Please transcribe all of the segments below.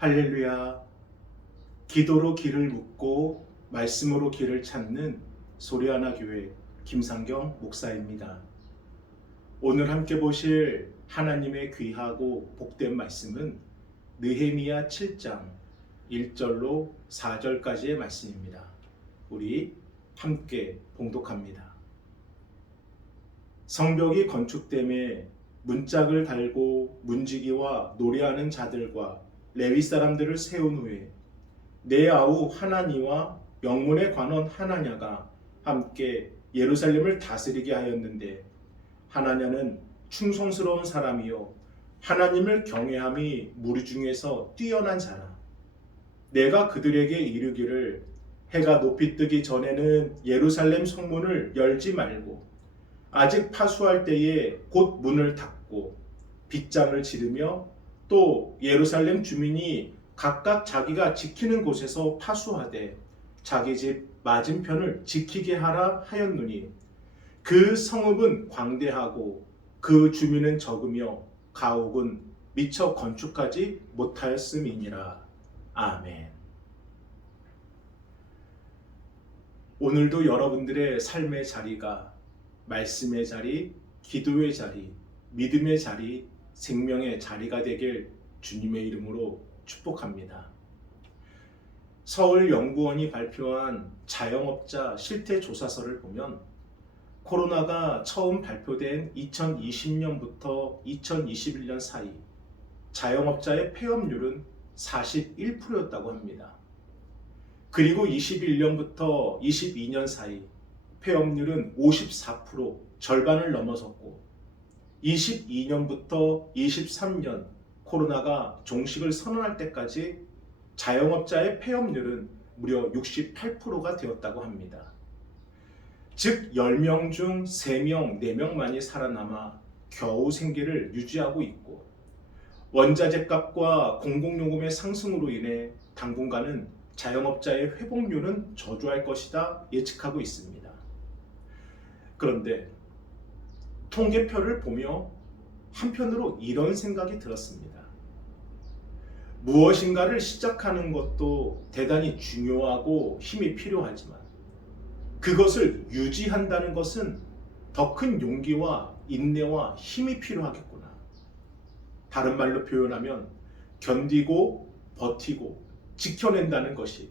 할렐루야. 기도로 길을 묻고 말씀으로 길을 찾는 소리하나 교회 김상경 목사입니다. 오늘 함께 보실 하나님의 귀하고 복된 말씀은 느헤미야 7장 1절로 4절까지의 말씀입니다. 우리 함께 봉독합니다. 성벽이 건축됨에 문짝을 달고 문지기와 노래하는 자들과 레위 사람들을 세운 후에 내 아우 하나니와 영문의 관원 하나냐가 함께 예루살렘을 다스리게 하였는데, 하나냐는 충성스러운 사람이요 하나님을 경외함이 무리 중에서 뛰어난 자라. 내가 그들에게 이르기를 해가 높이 뜨기 전에는 예루살렘 성문을 열지 말고 아직 파수할 때에 곧 문을 닫고 빗장을 지르며 또 예루살렘 주민이 각각 자기가 지키는 곳에서 파수하되 자기 집 맞은편을 지키게 하라 하였노니, 그 성읍은 광대하고 그 주민은 적으며 가옥은 미처 건축하지 못하였음이니라. 아멘. 오늘도 여러분들의 삶의 자리가 말씀의 자리, 기도의 자리, 믿음의 자리, 생명의 자리가 되길 주님의 이름으로 축복합니다. 서울연구원이 발표한 자영업자 실태조사서를 보면 코로나가 처음 발표된 2020년부터 2021년 사이 자영업자의 폐업률은 41%였다고 합니다. 그리고 21년부터 22년 사이 폐업률은 54%, 절반을 넘어섰고, 22년부터 23년 코로나가 종식을 선언할 때까지 자영업자의 폐업률은 무려 68%가 되었다고 합니다. 즉 10명 중 3명, 4명만이 살아남아 겨우 생계를 유지하고 있고, 원자재 값과 공공요금의 상승으로 인해 당분간은 자영업자의 회복률은 저조할 것이다 예측하고 있습니다. 그런데 통계표를 보며 한편으로 이런 생각이 들었습니다. 무엇인가를 시작하는 것도 대단히 중요하고 힘이 필요하지만 그것을 유지한다는 것은 더 큰 용기와 인내와 힘이 필요하겠구나. 다른 말로 표현하면 견디고 버티고 지켜낸다는 것이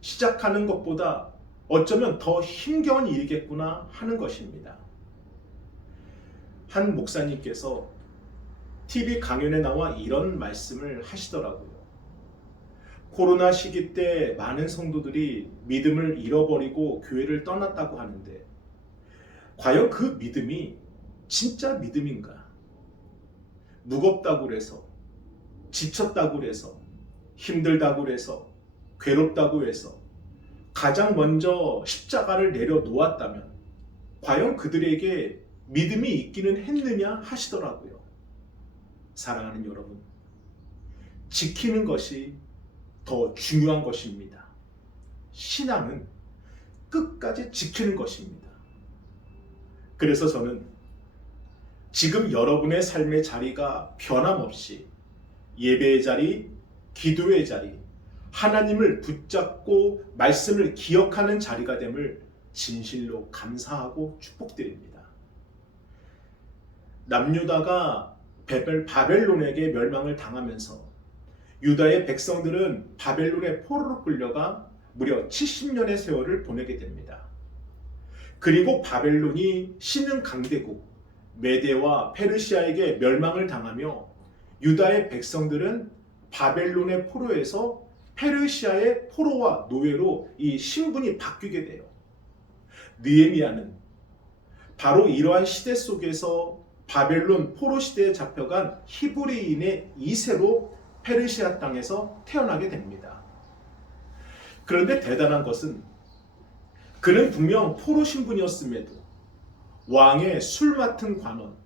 시작하는 것보다 어쩌면 더 힘겨운 일이겠구나 하는 것입니다. 한 목사님께서 TV 강연에 나와 이런 말씀을 하시더라고요. 코로나 시기 때 많은 성도들이 믿음을 잃어버리고 교회를 떠났다고 하는데, 과연 그 믿음이 진짜 믿음인가? 무겁다고 그래서, 지쳤다고 그래서, 힘들다고 그래서, 괴롭다고 해서 가장 먼저 십자가를 내려놓았다면 과연 그들에게 믿음이 있기는 했느냐 하시더라고요. 사랑하는 여러분, 지키는 것이 더 중요한 것입니다. 신앙은 끝까지 지키는 것입니다. 그래서 저는 지금 여러분의 삶의 자리가 변함없이 예배의 자리, 기도의 자리, 하나님을 붙잡고 말씀을 기억하는 자리가 됨을 진실로 감사하고 축복드립니다. 남유다가 바벨론에게 멸망을 당하면서 유다의 백성들은 바벨론의 포로로 끌려가 무려 70년의 세월을 보내게 됩니다. 그리고 바벨론이 신흥 강대국 메데와 페르시아에게 멸망을 당하며 유다의 백성들은 바벨론의 포로에서 페르시아의 포로와 노예로 이 신분이 바뀌게 돼요. 느헤미야는 바로 이러한 시대 속에서 바벨론 포로 시대에 잡혀간 히브리인의 2세로 페르시아 땅에서 태어나게 됩니다. 그런데 대단한 것은 그는 분명 포로 신분이었음에도 왕의 술 맡은 관원,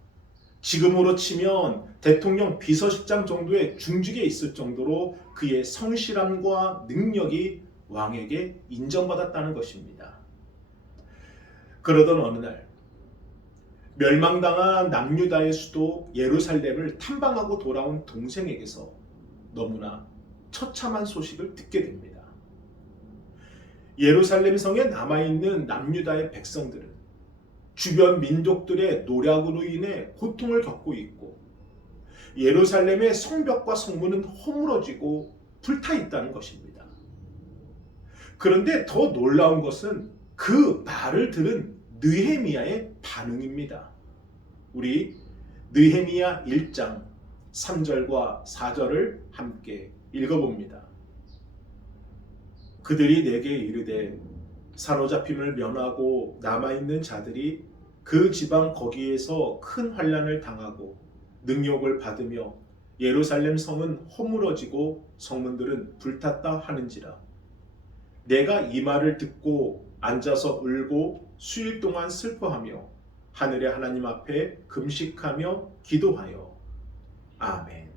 지금으로 치면 대통령 비서실장 정도의 중직에 있을 정도로 그의 성실함과 능력이 왕에게 인정받았다는 것입니다. 그러던 어느 날 멸망당한 남유다의 수도 예루살렘을 탐방하고 돌아온 동생에게서 너무나 처참한 소식을 듣게 됩니다. 예루살렘 성에 남아있는 남유다의 백성들은 주변 민족들의 노략으로 인해 고통을 겪고 있고 예루살렘의 성벽과 성문은 허물어지고 불타 있다는 것입니다. 그런데 더 놀라운 것은 그 말을 들은 느헤미야의 반응입니다. 우리 느헤미야 1장 3절과 4절을 함께 읽어봅니다. 그들이 내게 이르되 사로잡힘을 면하고 남아있는 자들이 그 지방 거기에서 큰 환난을 당하고 능욕을 받으며 예루살렘 성은 허물어지고 성문들은 불탔다 하는지라. 내가 이 말을 듣고 앉아서 울고 수일 동안 슬퍼하며 하늘의 하나님 앞에 금식하며 기도하여 아멘.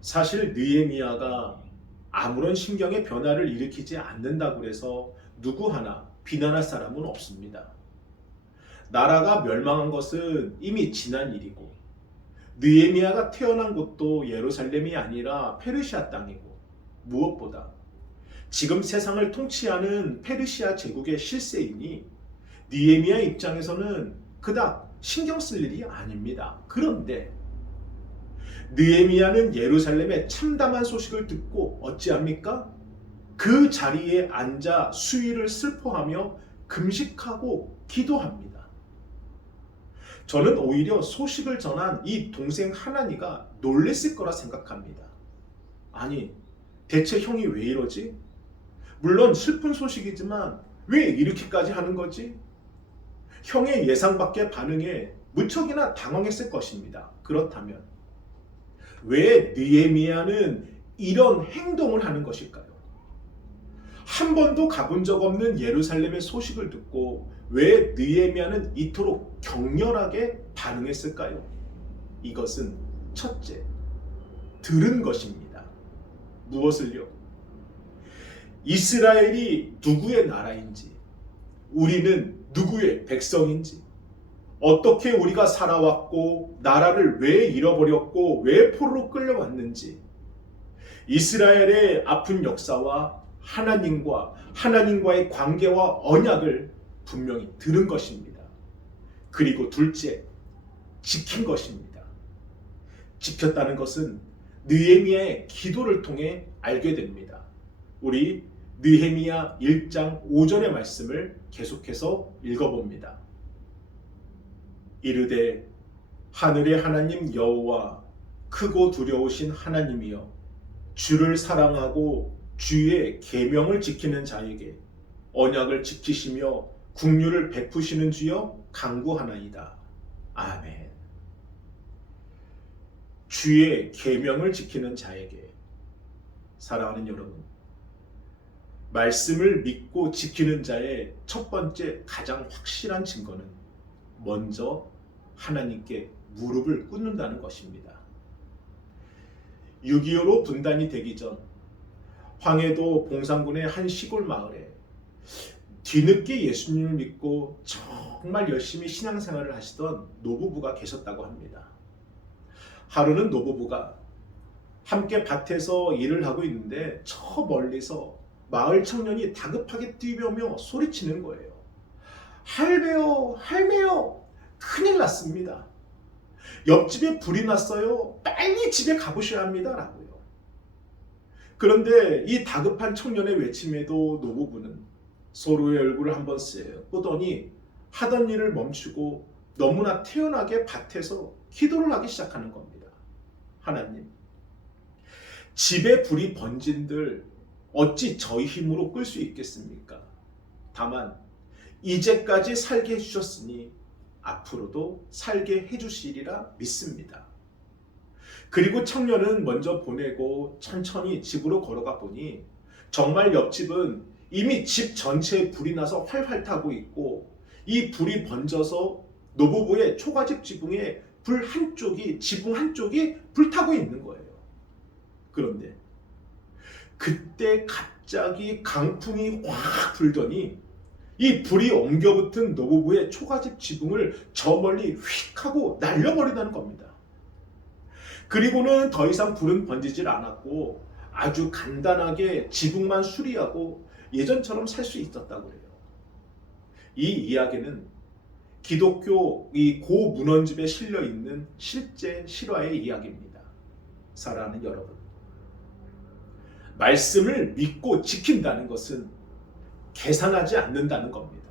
사실 느헤미야가 아무런 심경의 변화를 일으키지 않는다고 해서 누구 하나 비난할 사람은 없습니다. 나라가 멸망한 것은 이미 지난 일이고 느헤미야가 태어난 곳도 예루살렘이 아니라 페르시아 땅이고 무엇보다 지금 세상을 통치하는 페르시아 제국의 실세이니 느헤미야 입장에서는 그닥 신경 쓸 일이 아닙니다. 그런데 느헤미야는 예루살렘의 참담한 소식을 듣고 어찌합니까? 그 자리에 앉아 수일을 슬퍼하며 금식하고 기도합니다. 저는 오히려 소식을 전한 이 동생 하나니가 놀랬을 거라 생각합니다. 아니, 대체 형이 왜 이러지? 물론 슬픈 소식이지만 왜 이렇게까지 하는 거지? 형의 예상 밖의 반응에 무척이나 당황했을 것입니다. 그렇다면 왜 느헤미야는 이런 행동을 하는 것일까요? 한 번도 가본 적 없는 예루살렘의 소식을 듣고 왜 느헤미야는 이토록 격렬하게 반응했을까요? 이것은 첫째, 들은 것입니다. 무엇을요? 이스라엘이 누구의 나라인지, 우리는 누구의 백성인지, 어떻게 우리가 살아왔고 나라를 왜 잃어버렸고 왜 포로로 끌려왔는지, 이스라엘의 아픈 역사와 하나님과의 관계와 언약을 분명히 들은 것입니다. 그리고 둘째, 지킨 것입니다. 지켰다는 것은 느헤미야의 기도를 통해 알게 됩니다. 우리 느헤미야 1장 5절의 말씀을 계속해서 읽어봅니다. 이르되 하늘의 하나님 여호와 크고 두려우신 하나님이여 주를 사랑하고 주의 계명을 지키는 자에게 언약을 지키시며 긍휼을 베푸시는 주여 간구하나이다. 아멘. 주의 계명을 지키는 자에게, 사랑하는 여러분, 말씀을 믿고 지키는 자의 첫 번째 가장 확실한 증거는 먼저 하나님께 무릎을 꿇는다는 것입니다. 6.25로 분단이 되기 전 황해도 봉산군의 한 시골 마을에 뒤늦게 예수님을 믿고 정말 열심히 신앙생활을 하시던 노부부가 계셨다고 합니다. 하루는 노부부가 함께 밭에서 일을 하고 있는데 저 멀리서 마을 청년이 다급하게 뛰어오며 소리치는 거예요. 할배요, 할매요, 큰일 났습니다. 옆집에 불이 났어요. 빨리 집에 가보셔야 합니다. 라고요. 그런데 이 다급한 청년의 외침에도 노부부는 서로의 얼굴을 한번 쓱 보더니 하던 일을 멈추고 너무나 태연하게 밭에서 기도를 하기 시작하는 겁니다. 하나님, 집에 불이 번진들 어찌 저희 힘으로 끌 수 있겠습니까? 다만 이제까지 살게 해주셨으니 앞으로도 살게 해주시리라 믿습니다. 그리고 청년은 먼저 보내고 천천히 집으로 걸어가 보니 정말 옆집은 이미 집 전체에 불이 나서 활활 타고 있고 이 불이 번져서 노부부의 초가집 지붕에 지붕 한쪽이 불타고 있는 거예요. 그런데 그때 갑자기 강풍이 확 불더니 이 불이 엉겨붙은 노부부의 초가집 지붕을 저 멀리 휙 하고 날려버린다는 겁니다. 그리고는 더 이상 불은 번지질 않았고 아주 간단하게 지붕만 수리하고 예전처럼 살 수 있었다고 해요. 이 이야기는 기독교 이 고문헌집에 실려 있는 실제 실화의 이야기입니다. 사랑하는 여러분, 말씀을 믿고 지킨다는 것은 계산하지 않는다는 겁니다.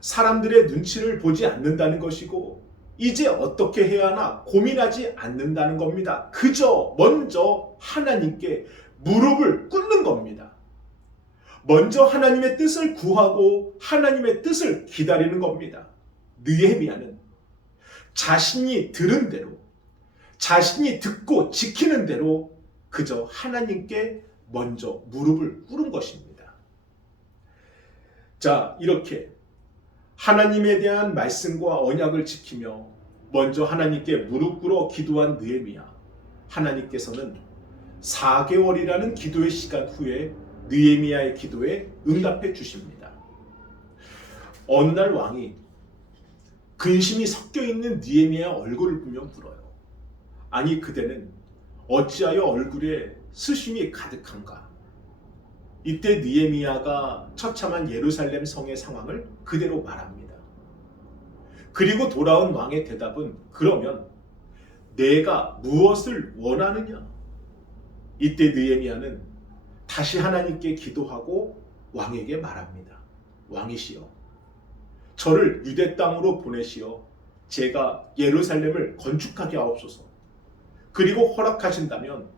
사람들의 눈치를 보지 않는다는 것이고 이제 어떻게 해야 하나 고민하지 않는다는 겁니다. 그저 먼저 하나님께 무릎을 꿇는 겁니다. 먼저 하나님의 뜻을 구하고 하나님의 뜻을 기다리는 겁니다. 느헤미야는 자신이 들은 대로, 자신이 듣고 지키는 대로 그저 하나님께 먼저 무릎을 꿇은 것입니다. 자, 이렇게 하나님에 대한 말씀과 언약을 지키며 먼저 하나님께 무릎 꿇어 기도한 느헤미야, 하나님께서는 4개월이라는 기도의 시간 후에 느헤미야의 기도에 응답해 주십니다. 어느 날 왕이 근심이 섞여 있는 느헤미야의 얼굴을 보며 물어요. 아니, 그대는 어찌하여 얼굴에 수심이 가득한가? 이때 느헤미야가 처참한 예루살렘 성의 상황을 그대로 말합니다. 그리고 돌아온 왕의 대답은, 그러면 내가 무엇을 원하느냐? 이때 느헤미야는 다시 하나님께 기도하고 왕에게 말합니다. 왕이시여, 저를 유대 땅으로 보내시어 제가 예루살렘을 건축하게 하옵소서. 그리고 허락하신다면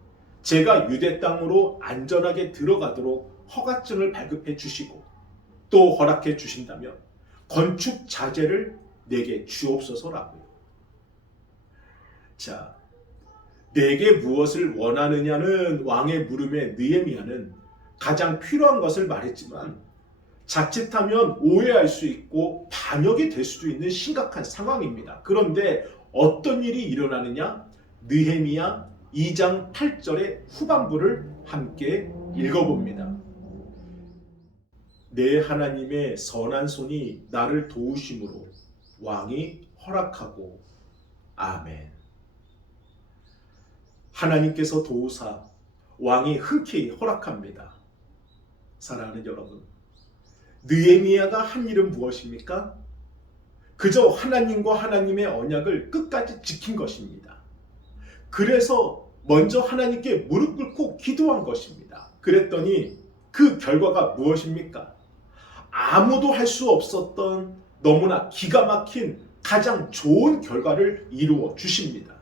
제가 유대 땅으로 안전하게 들어가도록 허가증을 발급해 주시고, 또 허락해 주신다면 건축 자재를 내게 주옵소서라고요. 자, 내게 무엇을 원하느냐는 왕의 물음에 느헤미야는 가장 필요한 것을 말했지만 자칫하면 오해할 수 있고 반역이 될 수도 있는 심각한 상황입니다. 그런데 어떤 일이 일어나느냐? 느헤미야 2장 8절의 후반부를 함께 읽어봅니다. 내 하나님의 선한 손이 나를 도우심으로 왕이 허락하고. 아멘. 하나님께서 도우사 왕이 흔쾌히 허락합니다. 사랑하는 여러분, 느헤미야가 한 일은 무엇입니까? 그저 하나님과 하나님의 언약을 끝까지 지킨 것입니다. 그래서 먼저 하나님께 무릎 꿇고 기도한 것입니다. 그랬더니 그 결과가 무엇입니까? 아무도 할 수 없었던 너무나 기가 막힌 가장 좋은 결과를 이루어 주십니다.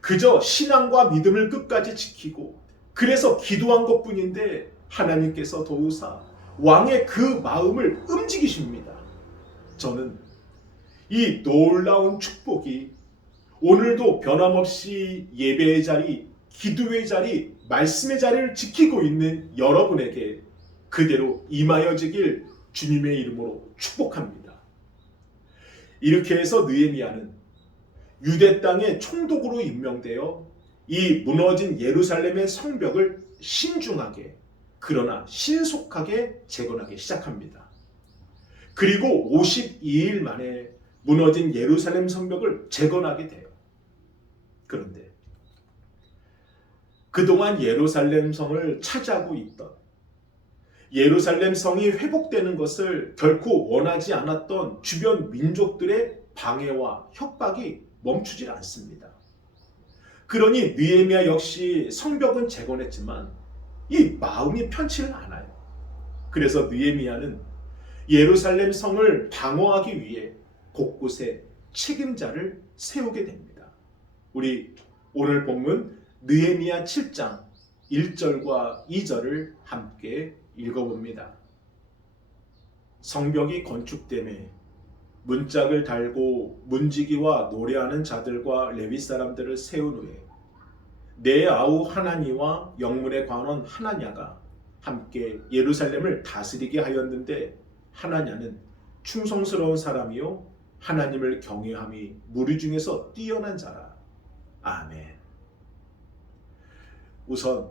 그저 신앙과 믿음을 끝까지 지키고 그래서 기도한 것뿐인데 하나님께서 도우사 왕의 그 마음을 움직이십니다. 저는 이 놀라운 축복이 오늘도 변함없이 예배의 자리, 기도의 자리, 말씀의 자리를 지키고 있는 여러분에게 그대로 임하여지길 주님의 이름으로 축복합니다. 이렇게 해서 느헤미야는 유대 땅의 총독으로 임명되어 이 무너진 예루살렘의 성벽을 신중하게 그러나 신속하게 재건하기 시작합니다. 그리고 52일 만에 무너진 예루살렘 성벽을 재건하게 돼요. 그런데 그동안 예루살렘 성을 차지하고 있던, 예루살렘 성이 회복되는 것을 결코 원하지 않았던 주변 민족들의 방해와 협박이 멈추질 않습니다. 그러니 느헤미야 역시 성벽은 재건했지만 이 마음이 편치를 않아요. 그래서 느헤미야는 예루살렘 성을 방어하기 위해 곳곳에 책임자를 세우게 됩니다. 우리 오늘 본문 느헤미야 7장 1절과 2절을 함께 읽어봅니다. 성벽이 건축됨에 문짝을 달고 문지기와 노래하는 자들과 레위 사람들을 세운 후에 내 아우 하나니와 영문의 관원 하나냐가 함께 예루살렘을 다스리게 하였는데, 하나냐는 충성스러운 사람이요 하나님을 경외함이 무리 중에서 뛰어난 자라. 아멘. 우선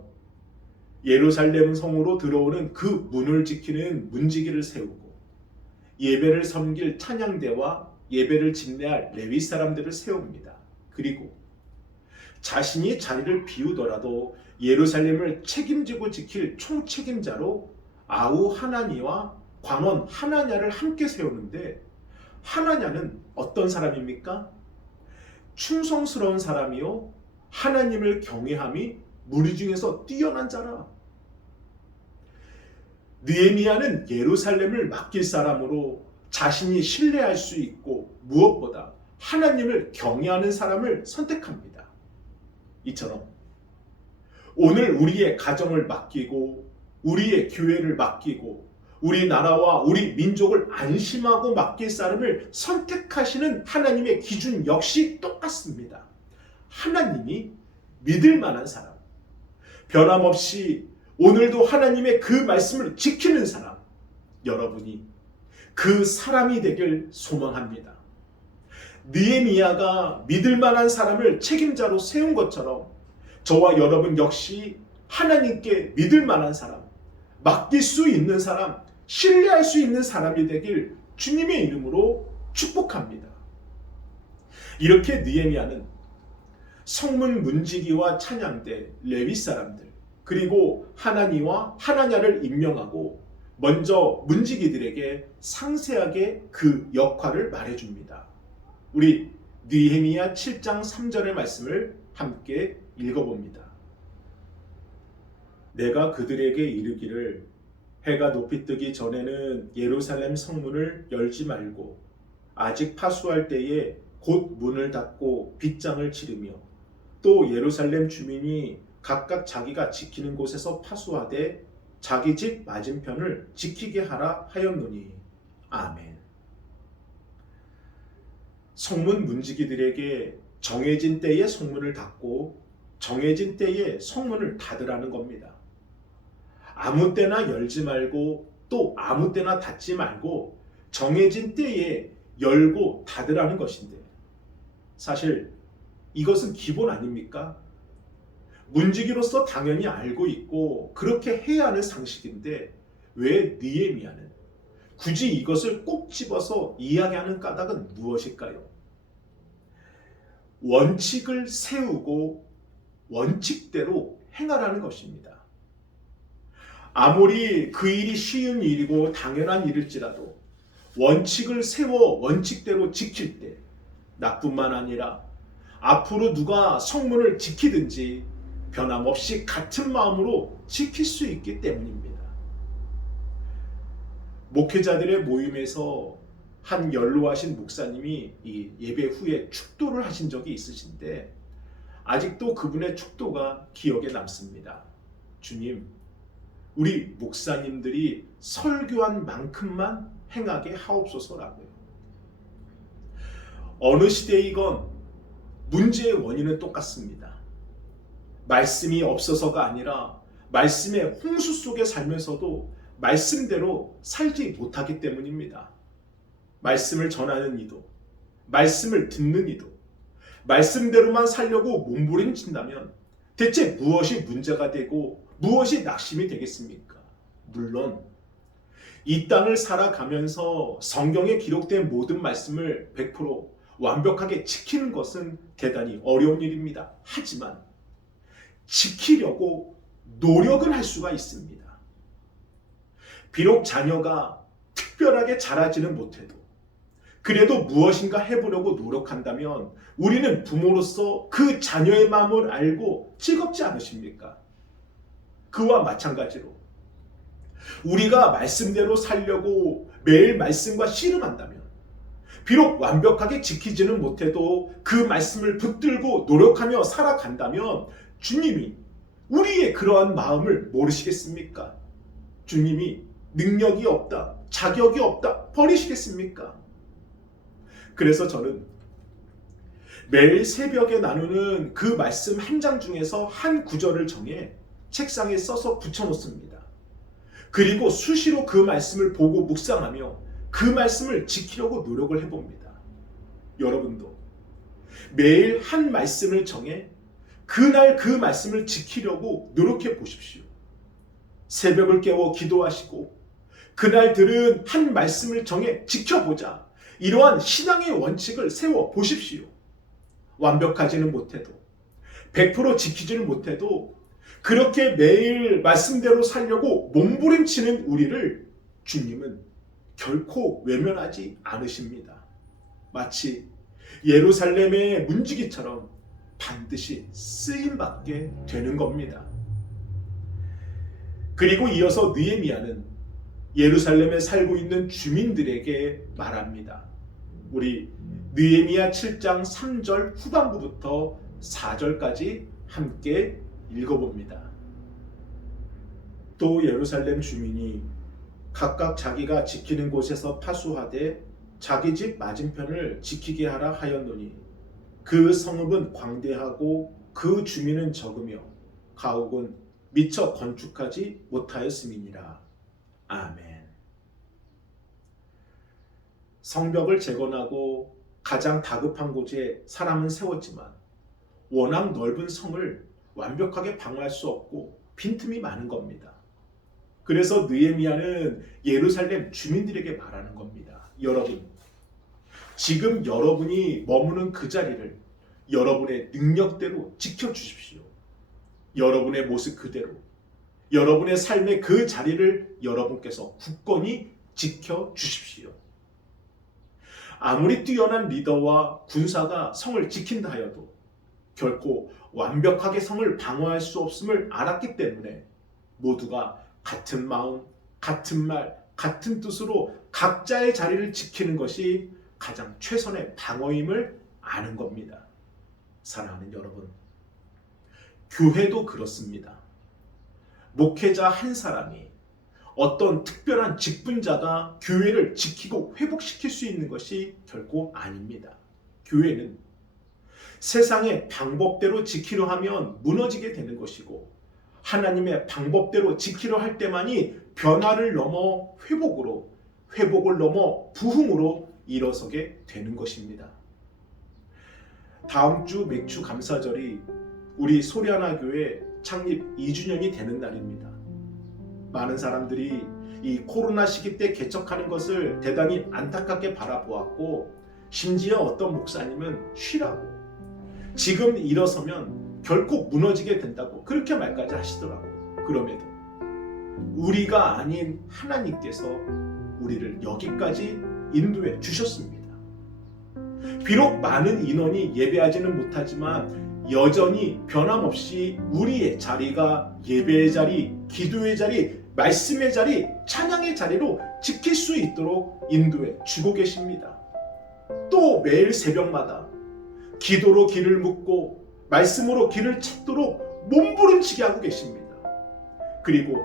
예루살렘 성으로 들어오는 그 문을 지키는 문지기를 세우고 예배를 섬길 찬양대와 예배를 집례할 레위 사람들을 세웁니다. 그리고 자신이 자리를 비우더라도 예루살렘을 책임지고 지킬 총책임자로 아우 하나니와 관원 하나냐를 함께 세우는데, 하나냐는 어떤 사람입니까? 충성스러운 사람이요 하나님을 경외함이 무리 중에서 뛰어난 자라. 느헤미야는 예루살렘을 맡길 사람으로 자신이 신뢰할 수 있고 무엇보다 하나님을 경외하는 사람을 선택합니다. 이처럼 오늘 우리의 가정을 맡기고 우리의 교회를 맡기고 우리나라와 우리 민족을 안심하고 맡길 사람을 선택하시는 하나님의 기준 역시 똑같습니다. 하나님이 믿을 만한 사람, 변함없이 오늘도 하나님의 그 말씀을 지키는 사람, 여러분이 그 사람이 되길 소망합니다. 느헤미야가 믿을 만한 사람을 책임자로 세운 것처럼 저와 여러분 역시 하나님께 믿을 만한 사람, 맡길 수 있는 사람, 신뢰할 수 있는 사람이 되길 주님의 이름으로 축복합니다. 이렇게 느헤미야는 성문 문지기와 찬양대, 레위 사람들, 그리고 하나니와 하나냐를 임명하고 먼저 문지기들에게 상세하게 그 역할을 말해줍니다. 우리 느헤미야 7장 3절의 말씀을 함께 읽어봅니다. 내가 그들에게 이르기를 해가 높이 뜨기 전에는 예루살렘 성문을 열지 말고 아직 파수할 때에 곧 문을 닫고 빗장을 치르며 또 예루살렘 주민이 각각 자기가 지키는 곳에서 파수하되 자기 집 맞은편을 지키게 하라 하였노니. 아멘. 성문 문지기들에게 정해진 때에 성문을 닫고 정해진 때에 성문을 닫으라는 겁니다. 아무 때나 열지 말고 또 아무 때나 닫지 말고 정해진 때에 열고 닫으라는 것인데, 사실 이것은 기본 아닙니까? 문지기로서 당연히 알고 있고 그렇게 해야 하는 상식인데 왜 느헤미야는 굳이 이것을 꼭 집어서 이야기하는 까닭은 무엇일까요? 원칙을 세우고 원칙대로 행하라는 것입니다. 아무리 그 일이 쉬운 일이고 당연한 일일지라도 원칙을 세워 원칙대로 지킬 때 나뿐만 아니라 앞으로 누가 성문을 지키든지 변함없이 같은 마음으로 지킬 수 있기 때문입니다. 목회자들의 모임에서 한 연로하신 목사님이 이 예배 후에 축도를 하신 적이 있으신데 아직도 그분의 축도가 기억에 남습니다. 주님, 우리 목사님들이 설교한 만큼만 행하게 하옵소서라고요. 어느 시대이건 문제의 원인은 똑같습니다. 말씀이 없어서가 아니라 말씀의 홍수 속에 살면서도 말씀대로 살지 못하기 때문입니다. 말씀을 전하는 이도, 말씀을 듣는 이도 말씀대로만 살려고 몸부림친다면 대체 무엇이 문제가 되고 무엇이 낙심이 되겠습니까? 물론 이 땅을 살아가면서 성경에 기록된 모든 말씀을 100% 완벽하게 지키는 것은 대단히 어려운 일입니다. 하지만 지키려고 노력은 할 수가 있습니다. 비록 자녀가 특별하게 자라지는 못해도 그래도 무엇인가 해보려고 노력한다면 우리는 부모로서 그 자녀의 마음을 알고 즐겁지 않으십니까? 그와 마찬가지로 우리가 말씀대로 살려고 매일 말씀과 씨름한다면 비록 완벽하게 지키지는 못해도 그 말씀을 붙들고 노력하며 살아간다면 주님이 우리의 그러한 마음을 모르시겠습니까? 주님이 능력이 없다, 자격이 없다 버리시겠습니까? 그래서 저는 매일 새벽에 나누는 그 말씀 한 장 중에서 한 구절을 정해 책상에 써서 붙여놓습니다. 그리고 수시로 그 말씀을 보고 묵상하며 그 말씀을 지키려고 노력을 해봅니다. 여러분도 매일 한 말씀을 정해 그날 그 말씀을 지키려고 노력해 보십시오. 새벽을 깨워 기도하시고 그날 들은 한 말씀을 정해 지켜보자. 이러한 신앙의 원칙을 세워 보십시오. 완벽하지는 못해도 100% 지키지는 못해도 그렇게 매일 말씀대로 살려고 몸부림치는 우리를 주님은 결코 외면하지 않으십니다. 마치 예루살렘의 문지기처럼 반드시 쓰임받게 되는 겁니다. 그리고 이어서 느헤미야는 예루살렘에 살고 있는 주민들에게 말합니다. 우리 느헤미야 7장 3절 후반부부터 4절까지 함께 읽어봅니다. 또 예루살렘 주민이 각각 자기가 지키는 곳에서 파수하되 자기 집 맞은편을 지키게 하라 하였노니 그 성읍은 광대하고 그 주민은 적으며 가옥은 미처 건축하지 못하였음이니라. 아멘. 성벽을 재건하고 가장 다급한 곳에 사람은 세웠지만 워낙 넓은 성을 완벽하게 방어할 수 없고 빈틈이 많은 겁니다. 그래서 느헤미야는 예루살렘 주민들에게 말하는 겁니다. 여러분, 지금 여러분이 머무는 그 자리를 여러분의 능력대로 지켜주십시오. 여러분의 모습 그대로, 여러분의 삶의 그 자리를 여러분께서 굳건히 지켜주십시오. 아무리 뛰어난 리더와 군사가 성을 지킨다 하여도 결코 완벽하게 성을 방어할 수 없음을 알았기 때문에 모두가 같은 마음, 같은 말, 같은 뜻으로 각자의 자리를 지키는 것이 가장 최선의 방어임을 아는 겁니다. 사랑하는 여러분, 교회도 그렇습니다. 목회자 한 사람이 어떤 특별한 직분자가 교회를 지키고 회복시킬 수 있는 것이 결코 아닙니다. 교회는 세상의 방법대로 지키려 하면 무너지게 되는 것이고 하나님의 방법대로 지키려 할 때만이 변화를 넘어 회복으로, 회복을 넘어 부흥으로 일어서게 되는 것입니다. 다음 주 맥주 감사절이 우리 소리하나 교회 창립 2주년이 되는 날입니다. 많은 사람들이 이 코로나 시기 때 개척하는 것을 대단히 안타깝게 바라보았고 심지어 어떤 목사님은 쉬라고, 지금 일어서면 결코 무너지게 된다고 그렇게 말까지 하시더라고요. 그럼에도 우리가 아닌 하나님께서 우리를 여기까지 인도해 주셨습니다. 비록 많은 인원이 예배하지는 못하지만 여전히 변함없이 우리의 자리가 예배의 자리, 기도의 자리, 말씀의 자리, 찬양의 자리로 지킬 수 있도록 인도해 주고 계십니다. 또 매일 새벽마다 기도로 길을 묻고 말씀으로 길을 찾도록 몸부림치게 하고 계십니다. 그리고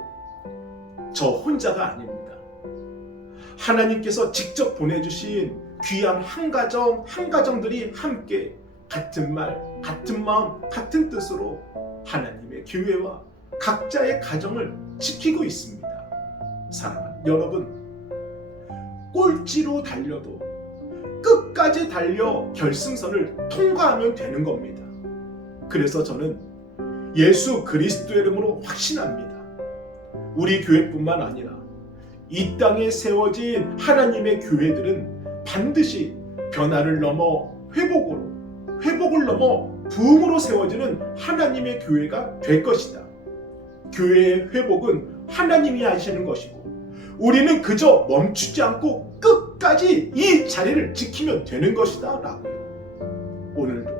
저 혼자가 아닙니다. 하나님께서 직접 보내주신 귀한 한 가정들이 함께 같은 말, 같은 마음, 같은 뜻으로 하나님의 교회와 각자의 가정을 지키고 있습니다. 사랑하는 여러분, 꼴찌로 달려도 끝까지 달려 결승선을 통과하면 되는 겁니다. 그래서 저는 예수 그리스도의 이름으로 확신합니다. 우리 교회뿐만 아니라 이 땅에 세워진 하나님의 교회들은 반드시 변화를 넘어 회복을 넘어 부흥으로 세워지는 하나님의 교회가 될 것이다. 교회의 회복은 하나님이 하시는 것이고 우리는 그저 멈추지 않고 끝까지 이 자리를 지키면 되는 것이다 라고요. 오늘도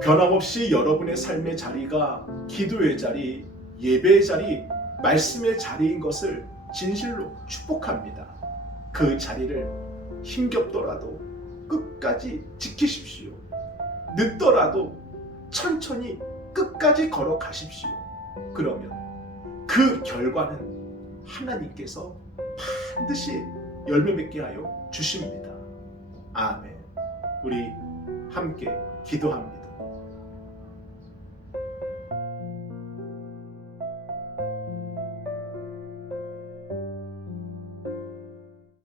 변함없이 여러분의 삶의 자리가 기도의 자리, 예배의 자리, 말씀의 자리인 것을 진실로 축복합니다. 그 자리를 힘겹더라도 끝까지 지키십시오. 늦더라도 천천히 끝까지 걸어가십시오. 그러면 그 결과는 하나님께서 반드시 열매 맺게 하여 주십니다. 아멘. 우리 함께 기도합니다.